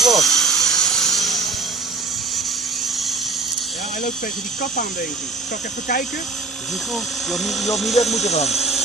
of wat? Ja, hij loopt tegen die kap aan, denk ik. Zal ik even kijken? Dat is niet goed. Je had niet weg moeten gaan.